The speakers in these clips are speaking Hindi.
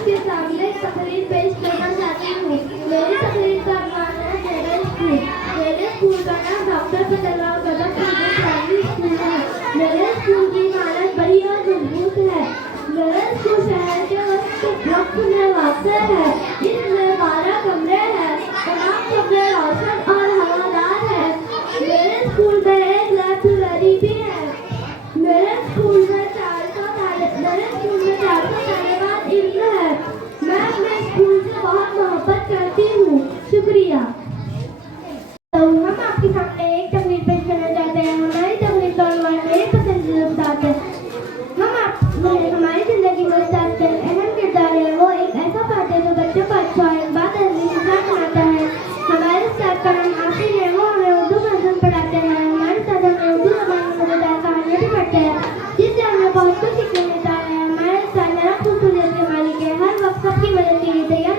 आपके सामने तकरीर पेश करना चाहती हूँ। मेरी तकरीर का नाम है मेरे स्कूल। मेरे स्कूल का नाम Dr.P.R.K.School है। मेरे स्कूल की इमारत बड़ी और मजबूत है। मेरे स्कूल शहर के वक्त में वाक़ है। इसमें 12 कमरे हैं। तमाम कमरे रोशन और हवादार हैं। मेरे स्कूल में एक लाइब्रेरी भी है। मेरे स्कूल में 400 तालिबात इल्म है। मैं अपने स्कूल से बहुत मोहब्बत करती हूँ। शुक्रिया। तो हम आपके सामने एक तकरीर पेश करना चाहते हैं। हमारी तकरीर का उन्वान मेरे पसंदीदा उस्ताद है। हमारी जिंदगी में उस्ताद का अहम किरदार है। वो एक ऐसा पार्ट है जो बच्चों को अच्छा और बात बनाता है। हमारे उस्ताद का नाम आसिफ है। वो हमें उर्दू मज़मून पढ़ाते हैं। हमारे उस्ताद हमें उर्दू ज़बान में मज़ेदार कहानियाँ भी पढ़ते हैं, जिससे हमें बहुत कुछ सीखने मिलता है। हमारे उस्ताद नरम खूबसूरत के मालिक है। हर वक्त सबकी मदद के लिए तैयार।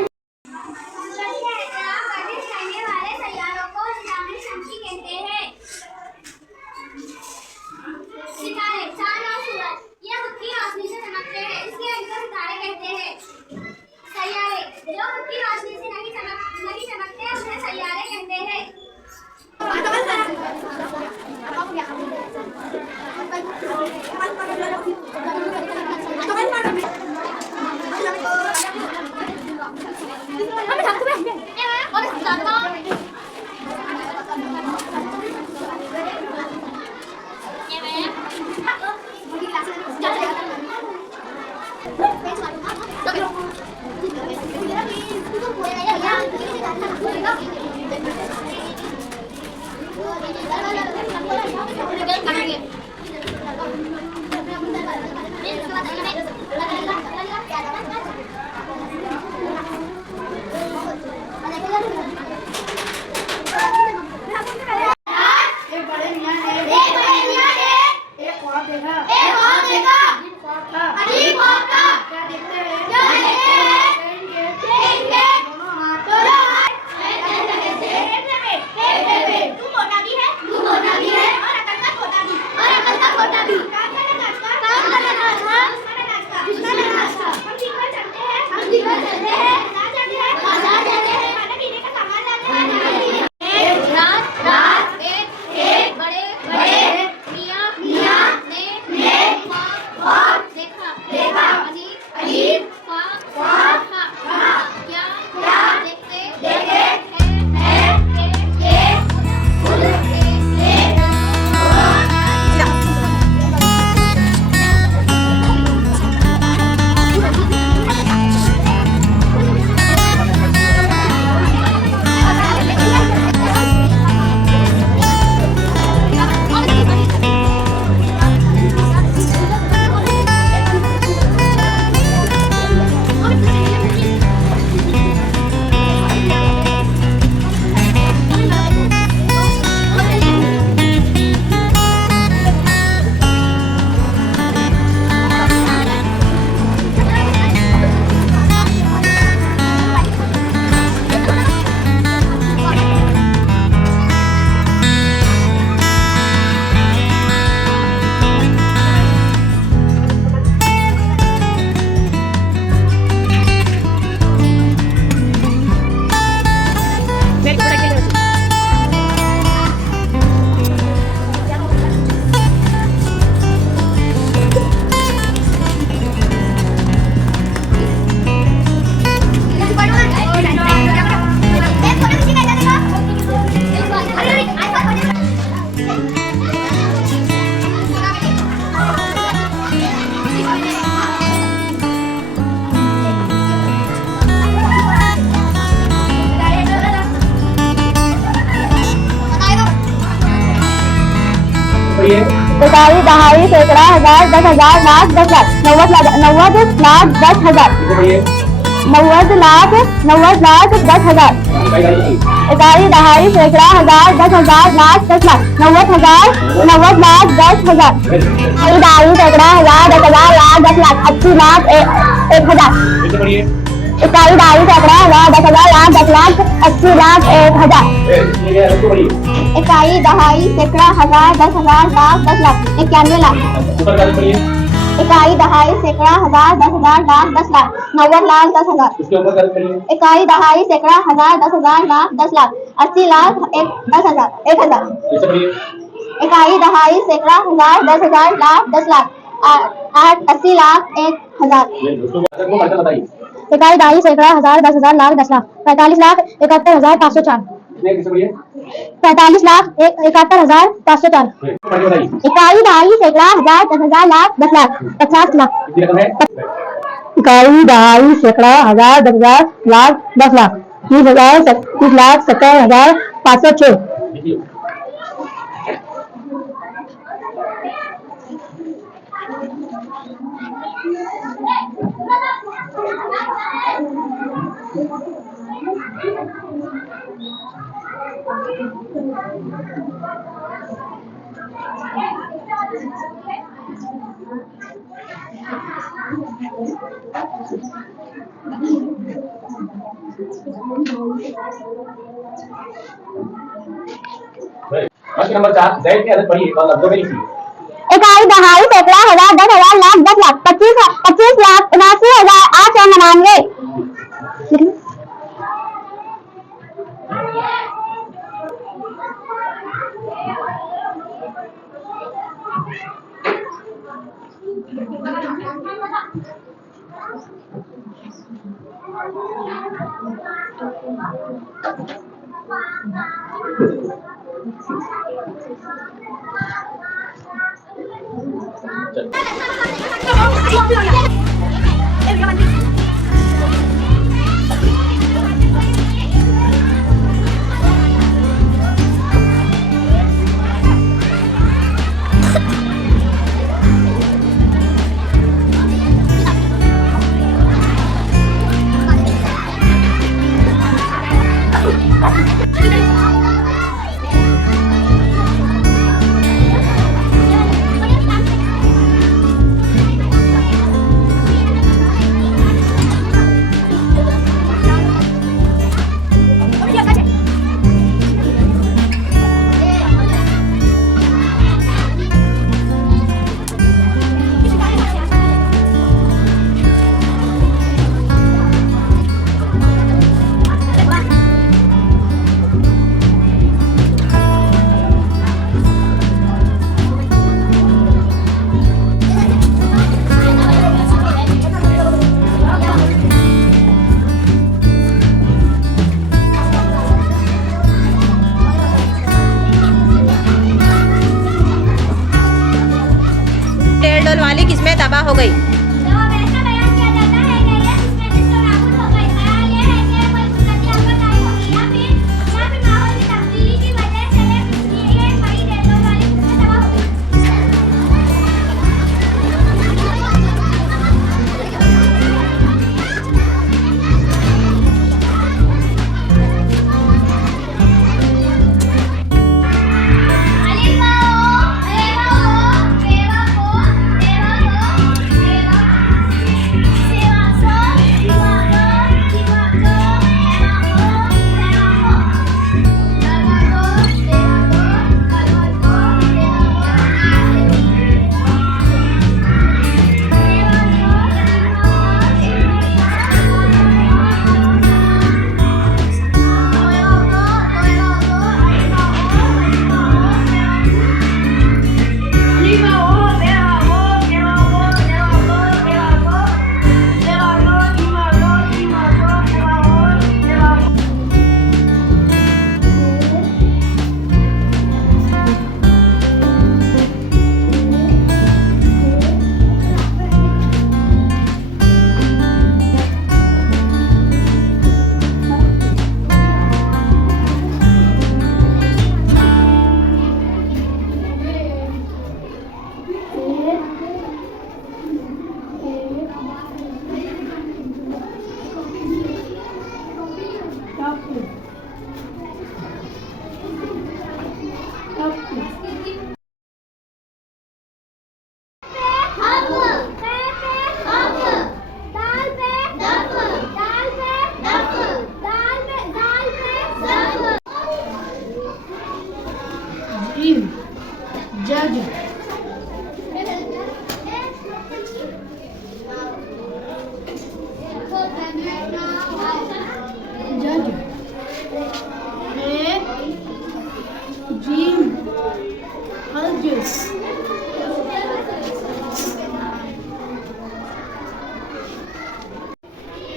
इकाई दहाई सैकड़ा हजार 10,000 लाख 10 लाख 90 लाख 10,000 90 लाख 10,000। इकाई दहाई सैकड़ा हजार 10,000 लाख 10 लाख 90 लाख 10,000। इकाई दहाई सैकड़ा हजार 10,000 लाख 10 लाख 80 लाख 1,000। इकाई दहाई सैकड़ा हजार 10,000 लाख 10 लाख 80 लाख 1,000। इकाई दहाई सैकड़ा हजार 10,000 लाख 10 लाख 91 लाख। इकाई, दहाई, सैकड़ा, हजार, 10,000, लाख, 10 लाख, 90 लाख, 10,000। इसके ऊपर कर करिए। इकाई, दहाई, सैकड़ा, हजार, 10,000, लाख, 10 लाख, 80 लाख, 10,000, 1,000। इससे बढ़िए। इकाई, दहाई, सैकड़ा, हजार, 10,000, लाख, 10 लाख, 80 लाख, 1,000। उसको बढ़कर बताइए। इकाई, दहाई, सैकड़ा, हजार, 10,000, लाख, 10 लाख, 45 लाख 71,504। किससे बढ़िए। 45 लाख 71,504। इकाई, दहाई, सैकड़ा, हजार, 10,000, लाख, 10 लाख, 50 लाख। कितनी रकम है? इकाई, दहाई, सैकड़ा, हजार, 10,000, लाख, 10 लाख, 30,70,506। देखिए। प्रश्न नंबर 4 ज़ैद की आदत पढ़िए और लफ्जों में लिखिए। इकाई, दहाई, सैकड़ा, हजार, 10,000, लाख, 10 लाख, 25 लाख 79,899। वाली किस्में तबाह हो गई।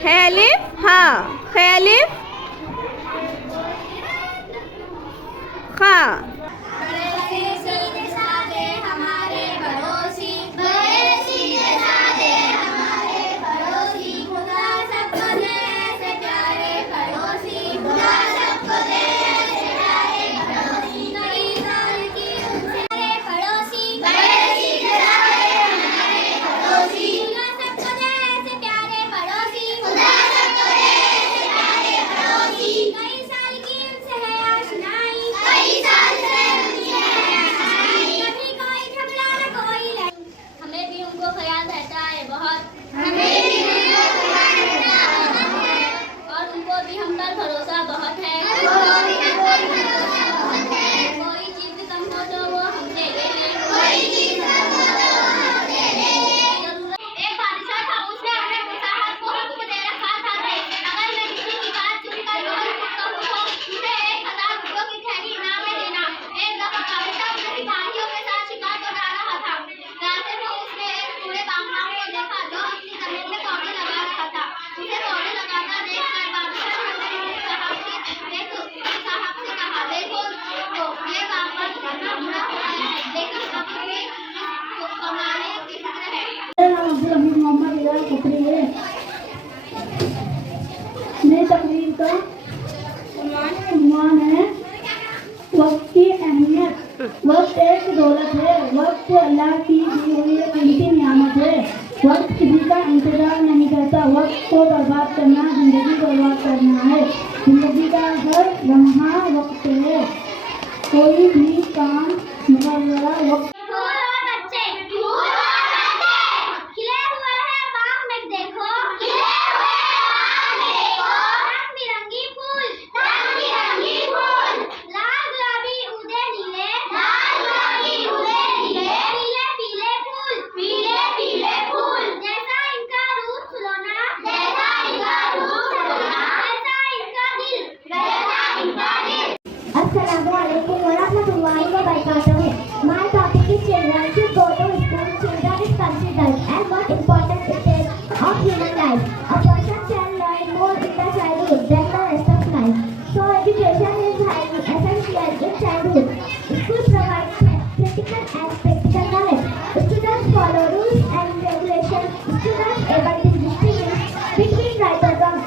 हेलिफ हाँ हेलिफ हाँ मेरी तकरीर का उन्वान है वक्त की अहमियत। वक्त एक दौलत है, वक्त अल्लाह की दी हुई एक कीमती नियामत है। वक्त किसी का इंतजार नहीं करता, वक्त को बर्बाद करना जिंदगी बर्बाद करना है। जिंदगी का हर लम्हा वक्त है, कोई भी काम मुकर्ररा वक्त Assalamualaikum warahmatullahi wabarakatuh. My topic is children should go to school. Children is considered as one important stage of human life. A person can learn more in the childhood than the rest of life. So education is highly essential in childhood. School provides critical and practical knowledge. Students follow rules and regulations. Students able to distinguish between right or wrong.